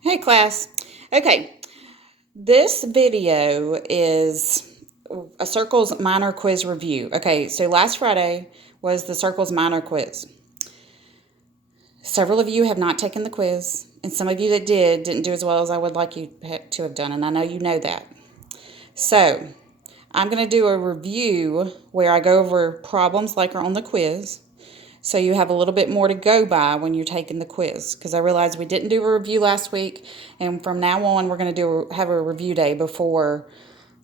Hey class. Okay, this video is a Circles minor quiz review. Okay, so last Friday was the Circles minor quiz. Several of you have not taken the quiz, and some of you that didn't do as well as I would like you to have done, and I know you know that. So, I'm going to do a review where I go over problems like are on the quiz, so you have a little bit more to go by when you're taking the quiz, because I realized we didn't do a review last week, and from now on we're going to have a review day before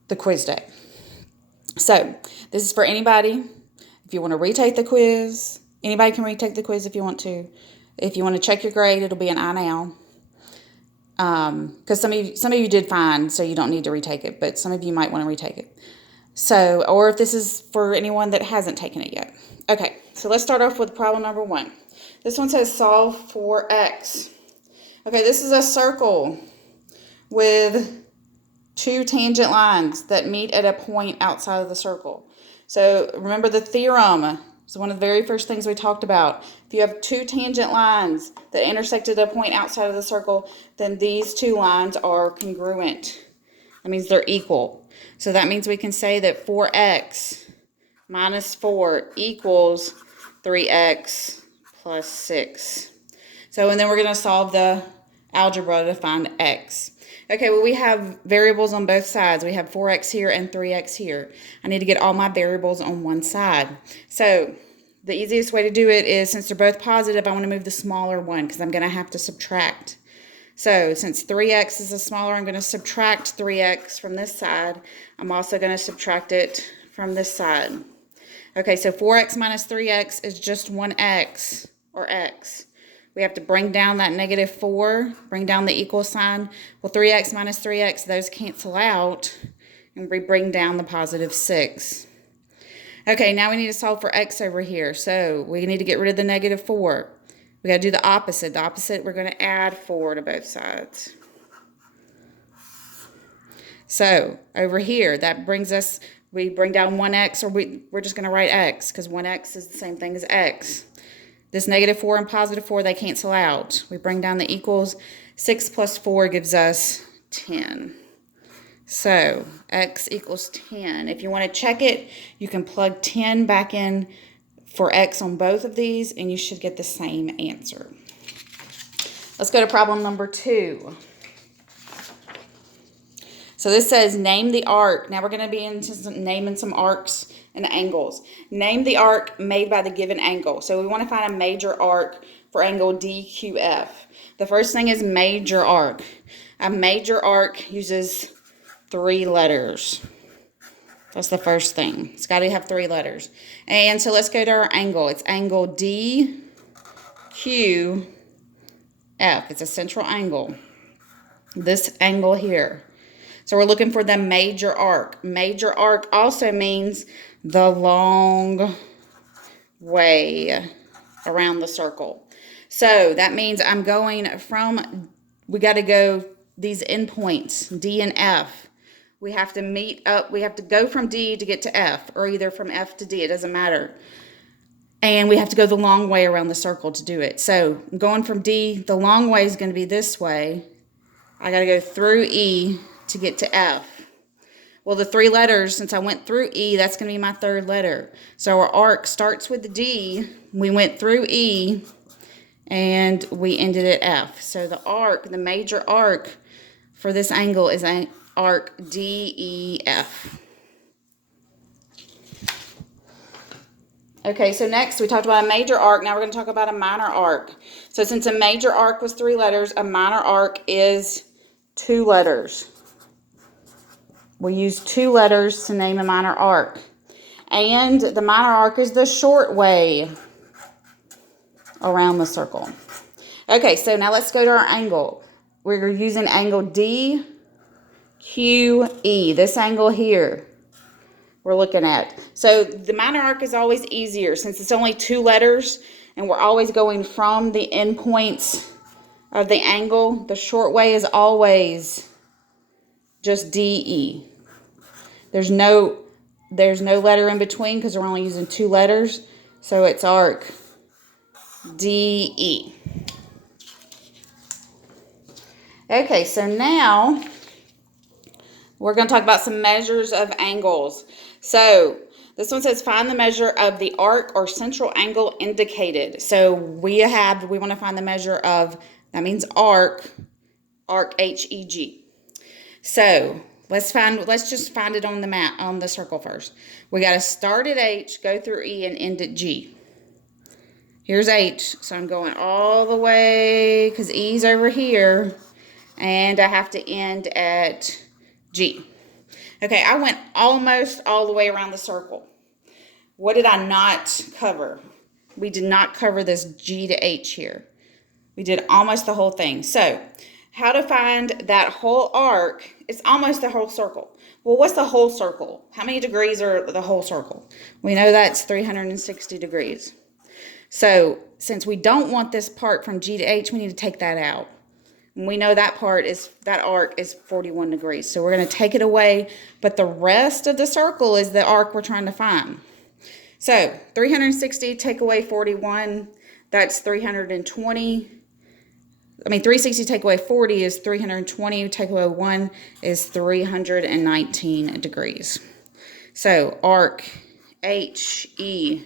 the quiz day. So this is for anybody. If you want to retake the quiz, anybody can retake the quiz if you want to. If you want to check your grade, it'll be an I now. Because some of you did fine, so you don't need to retake it, but some of you might want to retake it. So, or if this is for anyone that hasn't taken it yet. Okay, so let's start off with problem number 1. This one says solve for x. Okay, this is a circle with two tangent lines that meet at a point outside of the circle. So remember the theorem. So one of the very first things we talked about. If you have two tangent lines that intersect at a point outside of the circle, then these two lines are congruent. That means they're equal. So that means we can say that 4x minus 4 equals 3x plus 6. So, and then we're going to solve the algebra to find x. Okay, well, we have variables on both sides. We have 4x here and 3x here. I need to get all my variables on one side. So, the easiest way to do it is, since they're both positive, I want to move the smaller one because I'm going to have to subtract. So, since 3x is a smaller, I'm going to subtract 3x from this side. I'm also going to subtract it from this side. Okay, so 4x minus 3x is just 1x, or x. We have to bring down that negative 4, bring down the equal sign. Well, 3x minus 3x, those cancel out, and we bring down the positive 6. Okay, now we need to solve for x over here. So we need to get rid of the negative 4. We got to do the opposite. The opposite, we're going to add 4 to both sides. So over here, that brings us, we bring down 1x, or we're just going to write x, because 1x is the same thing as x. This negative 4 and positive 4, they cancel out. We bring down the equals. 6 plus 4 gives us 10. So x equals 10. If you want to check it, you can plug 10 back in for x on both of these, and you should get the same answer. Let's go to problem number 2. So this says name the arc. Now we're going to be into naming some arcs and angles. Name the arc made by the given angle. So we want to find a major arc for angle DQF. The first thing is major arc. A major arc uses 3 letters. That's the first thing. It's got to have 3 letters. And so let's go to our angle. It's angle DQF. It's a central angle. This angle here. So we're looking for the major arc. Major arc also means the long way around the circle. So that means I'm going from, we got to go these endpoints, D and F. We have to meet up, we have to go from D to get to F, or either from F to D, it doesn't matter. And we have to go the long way around the circle to do it. So going from D, the long way is going to be this way. I got to go through E to get to F. Well, the 3 letters, since I went through E, that's going to be my 3rd letter. So our arc starts with the D, we went through E, and we ended at F. So the arc, the major arc for this angle is an arc DEF. Okay, so next we talked about a major arc. Now we're going to talk about a minor arc. So since a major arc was 3 letters, a minor arc is 2 letters. We use 2 letters to name a minor arc. And the minor arc is the short way around the circle. Okay, so now let's go to our angle. We're using angle DQE. This angle here we're looking at. So the minor arc is always easier since it's only 2 letters and we're always going from the endpoints of the angle. The short way is always just DE. There's no letter in between because we're only using 2 letters. So it's arc DE. Okay, so now we're going to talk about some measures of angles. So this one says find the measure of the arc or central angle indicated. So we want to find the measure of, that means arc HEG. So let's just find it on the map, on the circle first. We got to start at H, go through E, and end at G. Here's H, so I'm going all the way, because E's over here, and I have to end at G. Okay, I went almost all the way around the circle. What did I not cover? We did not cover this G to H here. We did almost the whole thing. So, how to find that whole arc? It's almost the whole circle. Well, what's the whole circle? How many degrees are the whole circle? We know that's 360 degrees. So, since we don't want this part from G to H, we need to take that out. And we know that arc is 41 degrees. So, we're going to take it away, but the rest of the circle is the arc we're trying to find. So, 360 take away 41, that's 320. 360 take away 40 is 320. Take away 1 is 319 degrees. So, arc HEG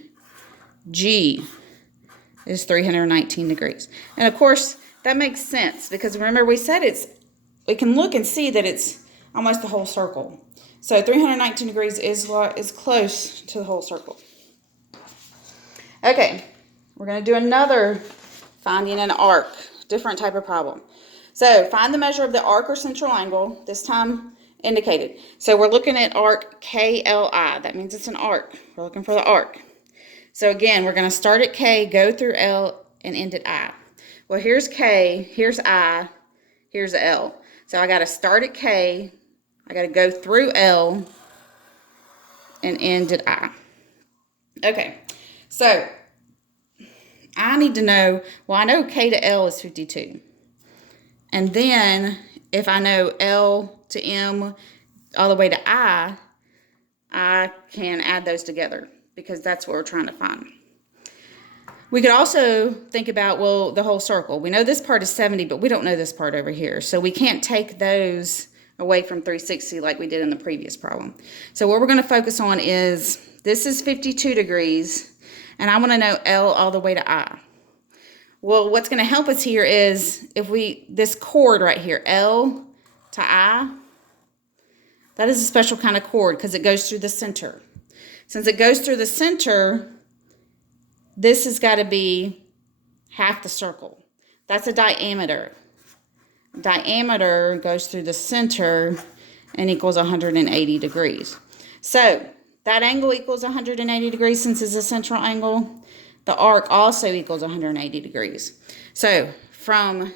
is 319 degrees. And of course, that makes sense because remember we said we can look and see that it's almost the whole circle. So 319 degrees is close to the whole circle. Okay, we're going to do another finding an arc, different type of problem. So find the measure of the arc or central angle, this time indicated. So we're looking at arc KLI. That means it's an arc. We're looking for the arc. So again, we're going to start at K, go through L, and end at I. Well, here's K, here's I, here's L. So I got to start at K, I got to go through L, and end at I. Okay, so I need to know, well, I know K to L is 52. And then if I know L to M all the way to I can add those together because that's what we're trying to find. We could also think about, well, the whole circle. We know this part is 70, but we don't know this part over here. So we can't take those away from 360 like we did in the previous problem. So what we're going to focus on is, this is 52 degrees, and I want to know L all the way to I. Well, what's going to help us here is this chord right here, L to I, that is a special kind of chord because it goes through the center. Since it goes through the center, this has got to be half the circle. That's a diameter. Diameter goes through the center and equals 180 degrees. So that angle equals 180 degrees since it's a central angle. The arc also equals 180 degrees. So from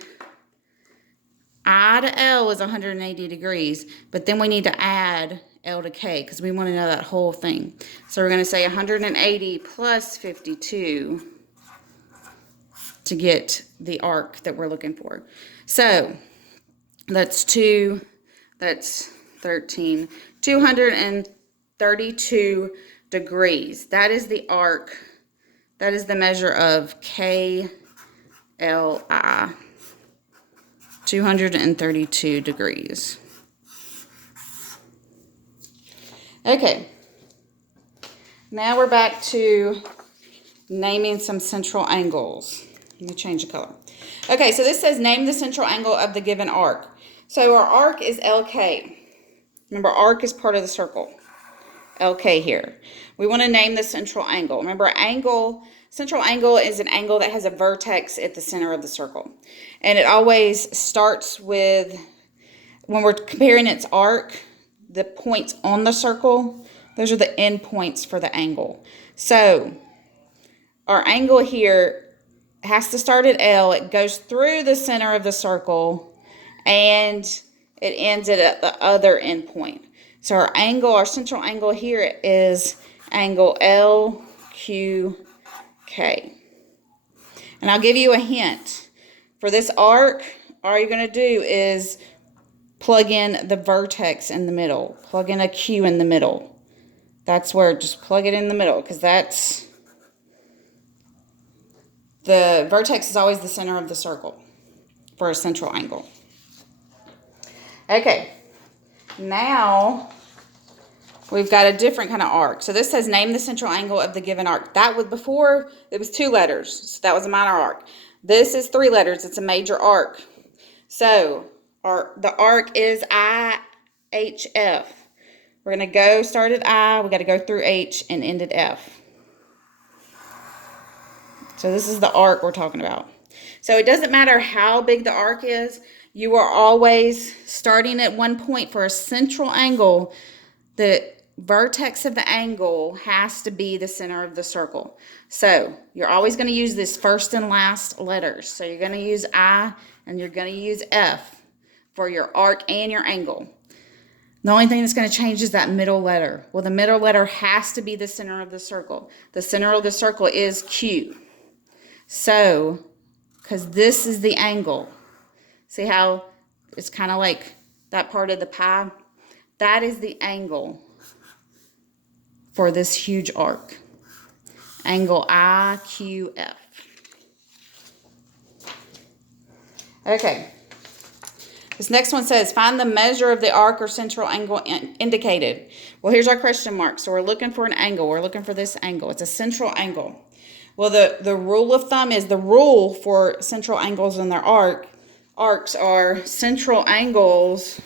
I to L is 180 degrees, but then we need to add L to K because we want to know that whole thing. So we're going to say 180 plus 52 to get the arc that we're looking for. So that's 2, that's 13, 232 degrees. That is the arc. That is the measure of KLI, 232 degrees. Okay, now we're back to naming some central angles. Let me change the color. Okay, so this says name the central angle of the given arc. So our arc is LK. Remember, arc is part of the circle. LK here. We want to name the central angle. Remember, central angle is an angle that has a vertex at the center of the circle. And it always starts with, when we're comparing its arc, the points on the circle, those are the end points for the angle. So our angle here has to start at L. It goes through the center of the circle and it ends at the other end point. So our central angle here is angle LQK. And I'll give you a hint. For this arc, all you're going to do is plug in the vertex in the middle. Plug in a Q in the middle. That's where, just plug it in the middle because the vertex is always the center of the circle for a central angle. Okay, now we've got a different kind of arc. So this says name the central angle of the given arc. That was before, it was 2 letters. So that was a minor arc. This is 3 letters. It's a major arc. So the arc is IHF. We're going to go start at I. We got to go through H and end at F. So this is the arc we're talking about. So it doesn't matter how big the arc is. You are always starting at one point for a central angle. The vertex of the angle has to be the center of the circle. So you're always going to use this first and last letters. So you're going to use I and you're going to use F for your arc and your angle. The only thing that's going to change is that middle letter. Well, the middle letter has to be the center of the circle. The center of the circle is Q. So, because this is the angle. See how it's kind of like that part of the pie? That is the angle for this huge arc. Angle IQF. Okay. This next one says, find the measure of the arc or central angle indicated. Well, here's our question mark. So we're looking for an angle. We're looking for this angle. It's a central angle. Well, the rule of thumb is the rule for central angles in their arcs are central angles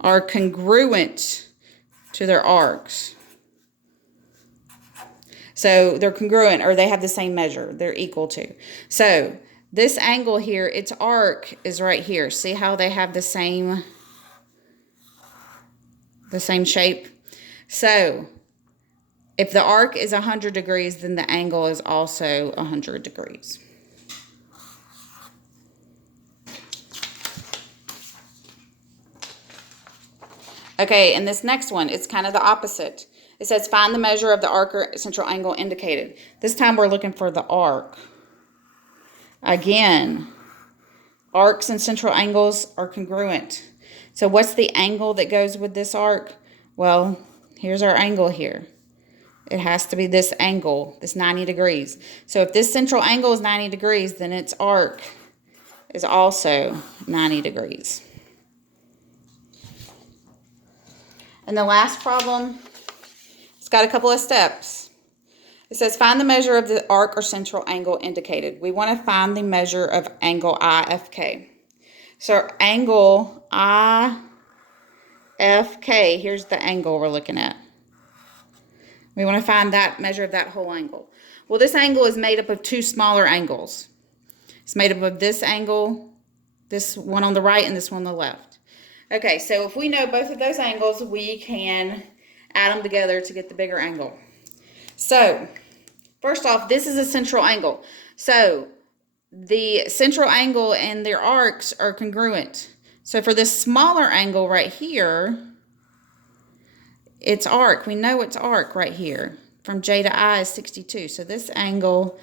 are congruent to their arcs. So they're congruent, or they have the same measure. They're equal to. So this angle here, its arc is right here. See how they have the same shape? So if the arc is 100 degrees, then the angle is also 100 degrees. Okay, and this next one, it's kind of the opposite. It says find the measure of the arc or central angle indicated. This time we're looking for the arc. Again, arcs and central angles are congruent. So what's the angle that goes with this arc? Well, here's our angle here. It has to be this angle, this 90 degrees. So if this central angle is 90 degrees, then its arc is also 90 degrees. And the last problem, it's got a couple of steps. It says find the measure of the arc or central angle indicated. We want to find the measure of angle IFK. So angle IFK, here's the angle we're looking at. We want to find that measure of that whole angle. Well, this angle is made up of 2 smaller angles. It's made up of this angle, this one on the right, and this one on the left. Okay, so if we know both of those angles, we can add them together to get the bigger angle. So, first off, this is a central angle. So, the central angle and their arcs are congruent. So, for this smaller angle right here, its arc, we know its arc right here from J to I is 62. So, this angle